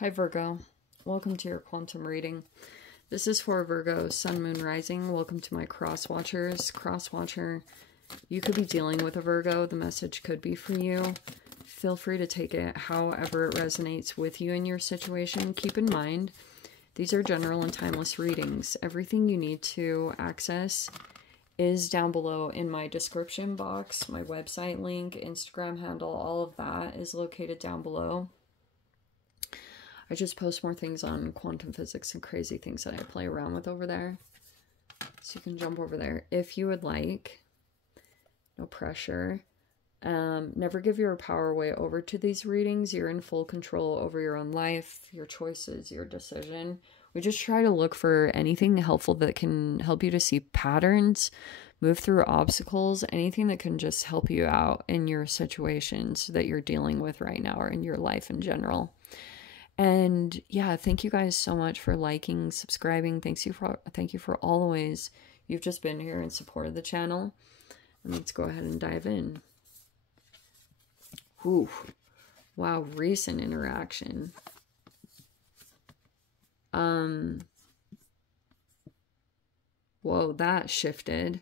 Hi Virgo, welcome to your quantum reading. This is for Virgo, Sun, Moon, Rising. Welcome to my cross watchers. Cross watcher, you could be dealing with a Virgo. The message could be for you. Feel free to take it however it resonates with you in your situation. Keep in mind, these are general and timeless readings. Everything you need to access is down below in my description box. My website link, Instagram handle, all of that is located down below. I just post more things on quantum physics and crazy things that I play around with over there. So you can jump over there if you would like. No pressure. Never give your power away over to these readings. You're in full control over your own life, your choices, your decision. We just try to look for anything helpful that can help you to see patterns, move through obstacles, anything that can just help you out in your situations that you're dealing with right now or in your life in general. And yeah, thank you guys so much for liking, subscribing. Thank you for all the ways you've just been here and supported the channel. And let's go ahead and dive in. Whew. Wow, recent interaction. Whoa, that shifted.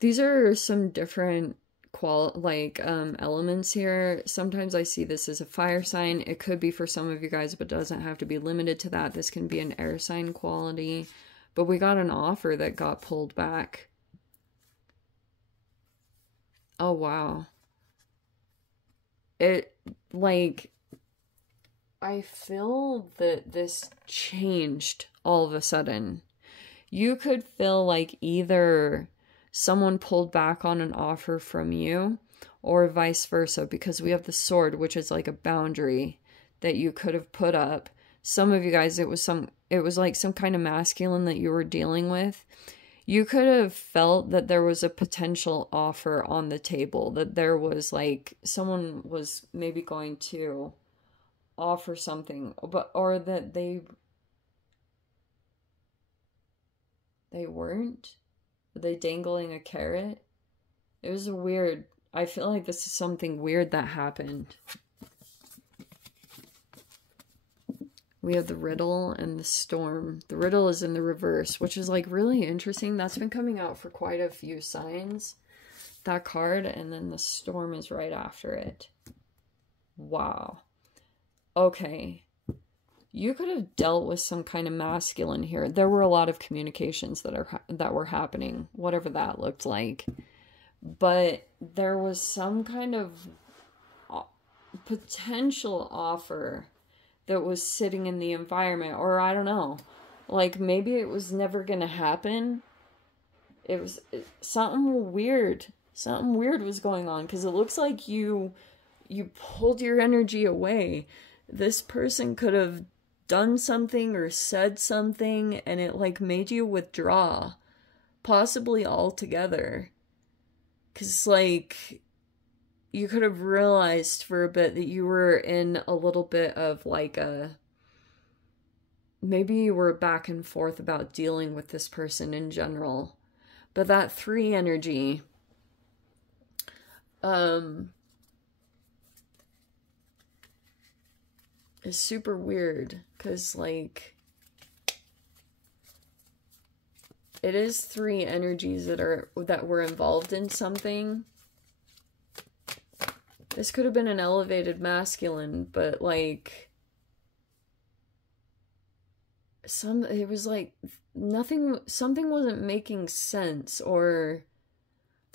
These are some different elements here. Sometimes I see this as a fire sign. It could be for some of you guys, but doesn't have to be limited to that. This can be an air sign quality. But we got an offer that got pulled back. Oh, wow. I feel that this changed all of a sudden. You could feel like either someone pulled back on an offer from you or vice versa, because we have the sword, which is like a boundary that you could have put up. Some of you guys, it was like some kind of masculine that you were dealing with. You could have felt that there was a potential offer on the table, that there was like someone was maybe going to offer something, or that they weren't. Were they dangling a carrot? It was weird. I feel like this is something weird that happened. We have the riddle and the storm. The riddle is in the reverse, which is like really interesting. That's been coming out for quite a few signs. That card, and then the storm is right after it. Wow. Okay. You could have dealt with some kind of masculine here. There were a lot of communications that were happening, whatever that looked like. But there was some kind of potential offer that was sitting in the environment, or I don't know. Like maybe it was never going to happen. It was something weird. Something weird was going on, because it looks like you pulled your energy away. This person could have done something or said something, and it like made you withdraw, possibly altogether. Because like you could have realized for a bit that you were in a little bit of like maybe you were back and forth about dealing with this person in general. But that 3 energy, is super weird, because like it is 3 energies that were involved in something. This could have been an elevated masculine, but like it was like something wasn't making sense, or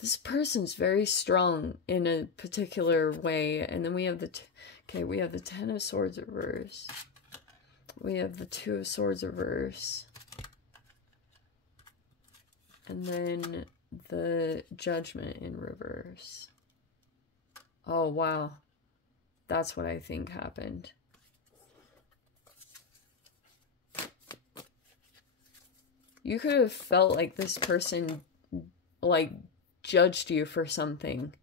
this person's very strong in a particular way. And then we have we have the 10 of Swords reverse. We have the 2 of Swords reverse. And then the Judgment in reverse. Oh, wow. That's what I think happened. You could have felt like this person, like, judged you for something.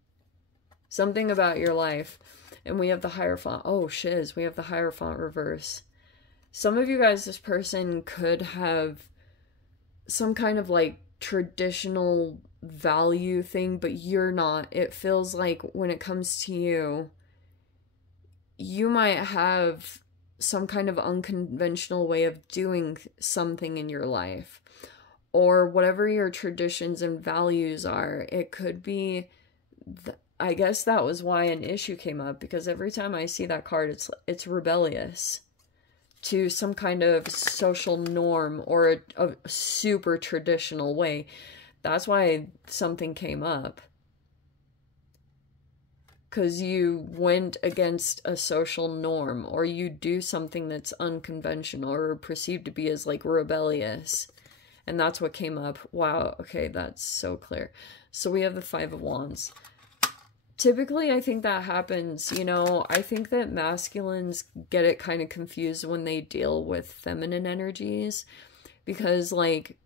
Something about your life. And we have the Hierophant. Oh, shiz. We have the Hierophant reverse. Some of you guys, this person could have some kind of, like, traditional value thing, but you're not. It feels like when it comes to you, you might have some kind of unconventional way of doing something in your life, or whatever your traditions and values are. It could be, I guess that was why an issue came up, because every time I see that card, it's rebellious to some kind of social norm or a super traditional way. That's why something came up. Because you went against a social norm, or you do something that's unconventional or perceived to be as like rebellious. And that's what came up. Wow, okay, that's so clear. So we have the Five of Wands. Typically, I think that happens, you know, I think that masculines get it kind of confused when they deal with feminine energies, because, like,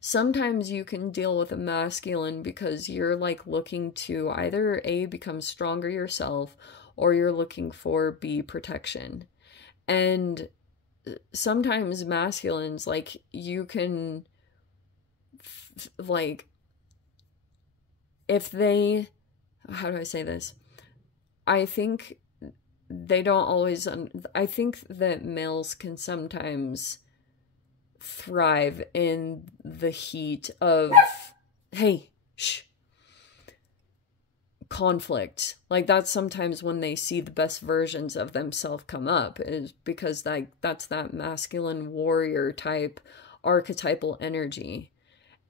sometimes you can deal with a masculine because you're, like, looking to either A, become stronger yourself, or you're looking for B, protection. And sometimes masculines, like, you can, like, if they... how do I say this? I think they don't always... I think that males can sometimes thrive in the heat of, hey, shh, conflict. Like, that's sometimes when they see the best versions of themselves come up, is because that's that masculine warrior type archetypal energy.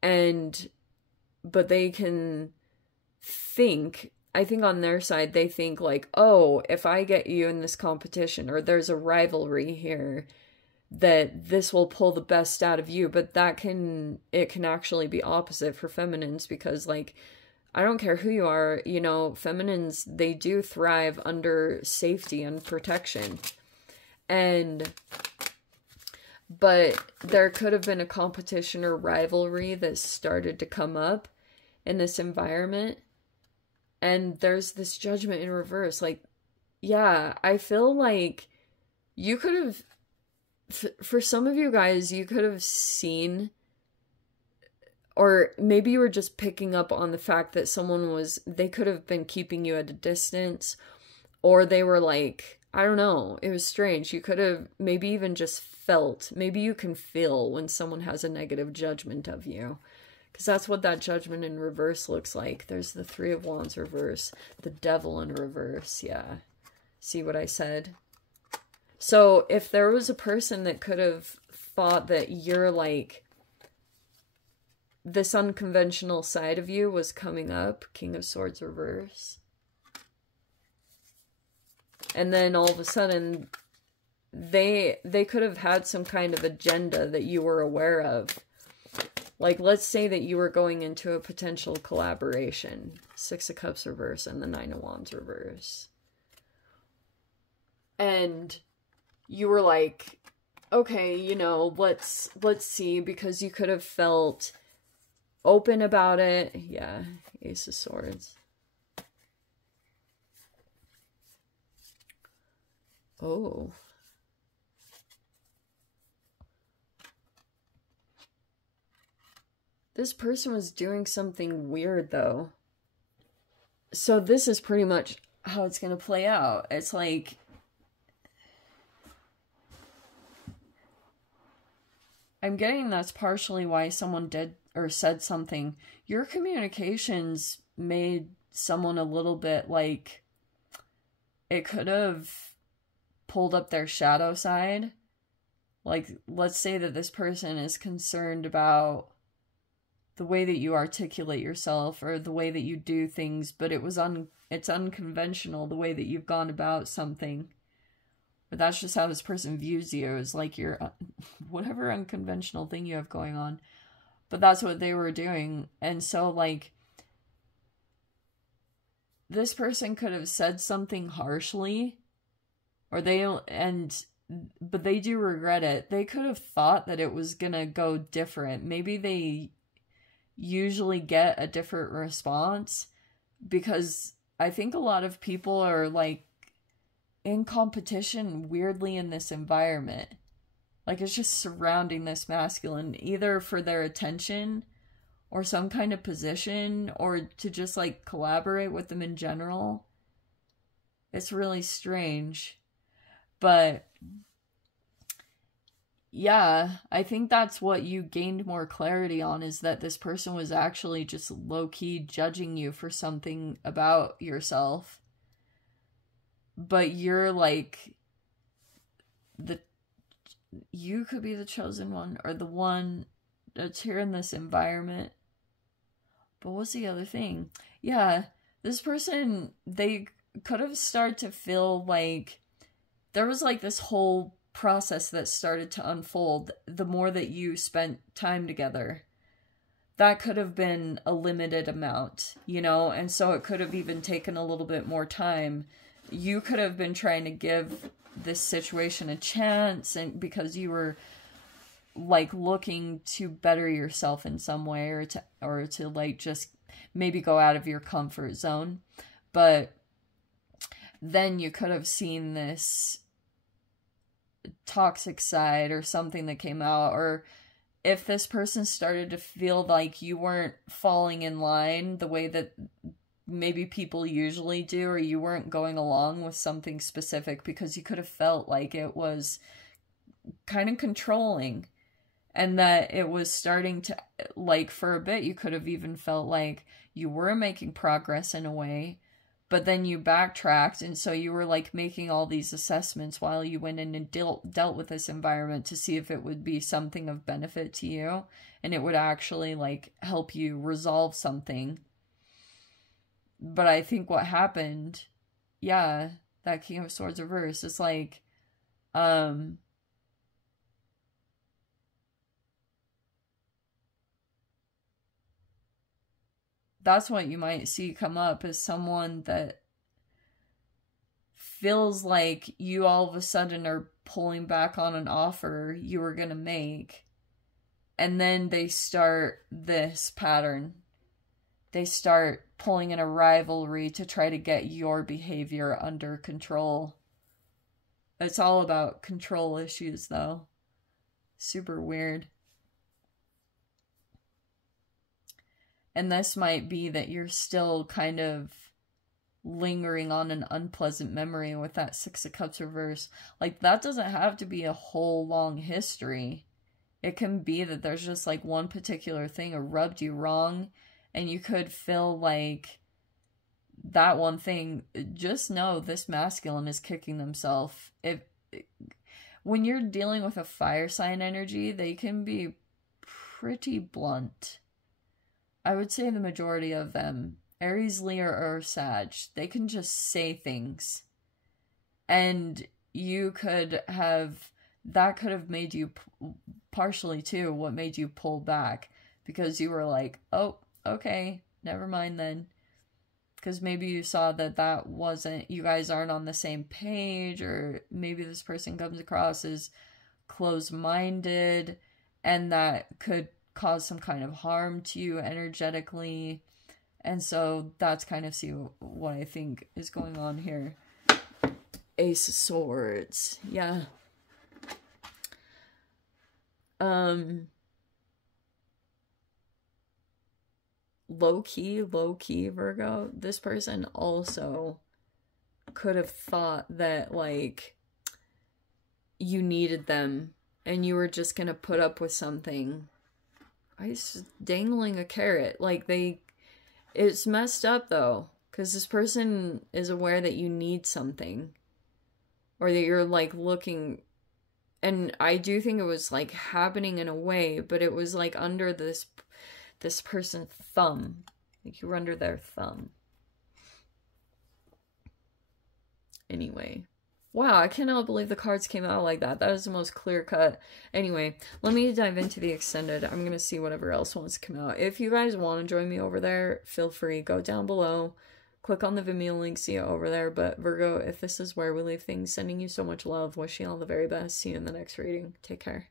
But they can think, I think on their side, they think like, oh, if I get you in this competition, or there's a rivalry here, that this will pull the best out of you. But it can actually be opposite for feminines, because, like, I don't care who you are, you know, feminines, they do thrive under safety and protection. But there could have been a competition or rivalry that started to come up in this environment. And there's this Judgment in reverse. Like, yeah, I feel like you could have, for some of you guys, you could have seen, or maybe you were just picking up on the fact that they could have been keeping you at a distance, or they were like, I don't know, it was strange. You could have maybe even just felt, maybe you can feel when someone has a negative judgment of you. Because that's what that Judgment in reverse looks like. There's the Three of Wands reverse. The Devil in reverse. Yeah. See what I said? So if there was a person that could have thought that you're like, this unconventional side of you was coming up. King of Swords reverse. And then all of a sudden, they could have had some kind of agenda that you were aware of. Like, let's say that you were going into a potential collaboration. Six of Cups reverse and the Nine of Wands reverse. And you were like, okay, you know, let's see, because you could have felt open about it. Yeah, Ace of Swords. Oh. This person was doing something weird, though. So this is pretty much how it's going to play out. It's like, I'm getting that's partially why someone did or said something. Your communications made someone a little bit like, it could have pulled up their shadow side. Like, let's say that this person is concerned about the way that you articulate yourself or the way that you do things, but it's unconventional the way that you've gone about something. But that's just how this person views you, is like you're whatever unconventional thing you have going on. But that's what they were doing. And so, like, this person could have said something harshly, or but they do regret it. They could have thought that it was gonna go different. Maybe they usually get a different response, because I think a lot of people are like in competition weirdly in this environment. Like, it's just surrounding this masculine, either for their attention or some kind of position, or to just like collaborate with them in general. It's really strange. But yeah, I think that's what you gained more clarity on, is that this person was actually just low-key judging you for something about yourself. But you're like, you could be the chosen one, or the one that's here in this environment. But what's the other thing? Yeah, this person, they could have started to feel like there was like this whole process that started to unfold the more that you spent time together. That could have been a limited amount, you know, and so it could have even taken a little bit more time. You could have been trying to give this situation a chance, and because you were like looking to better yourself in some way, or to like just maybe go out of your comfort zone. But then you could have seen this toxic side or something that came out, or if this person started to feel like you weren't falling in line the way that maybe people usually do, or you weren't going along with something specific, because you could have felt like it was kind of controlling, and that it was starting to, like, for a bit you could have even felt like you were making progress in a way, but then you backtracked, and so you were like making all these assessments while you went in and dealt with this environment to see if it would be something of benefit to you, and it would actually like help you resolve something. But I think what happened, yeah, that King of Swords reverse, it's like, that's what you might see come up, as someone that feels like you all of a sudden are pulling back on an offer you were going to make. And then they start this pattern. They start pulling in a rivalry to try to get your behavior under control. It's all about control issues, though. Super weird. And this might be that you're still kind of lingering on an unpleasant memory with that Six of Cups reverse. Like, that doesn't have to be a whole long history. It can be that there's just like one particular thing that rubbed you wrong, and you could feel like that one thing. Just know this masculine is kicking themselves. When you're dealing with a fire sign energy, they can be pretty blunt. I would say the majority of them, Aries, Leah, or Sag, they can just say things. And you could have, that could have made you, partially too, what made you pull back. Because you were like, oh, okay, never mind then. Because maybe you saw that that wasn't, you guys aren't on the same page, or maybe this person comes across as closed-minded, and that could cause some kind of harm to you energetically. And so that's kind of what I think is going on here. Ace of Swords. Yeah. Low-key, Virgo. This person also could have thought that, like, you needed them and you were just gonna put up with something. Ice dangling a carrot. Like, it's messed up though, because this person is aware that you need something, or that you're like looking, and I do think it was like happening in a way, but it was like under this person's thumb, like you were under their thumb. Anyway. Wow, I cannot believe the cards came out like that. That is the most clear cut. Anyway, let me dive into the extended. I'm going to see whatever else wants to come out. If you guys want to join me over there, feel free. Go down below. Click on the Vimeo link. See you over there. But Virgo, if this is where we leave things, sending you so much love. Wishing you all the very best. See you in the next reading. Take care.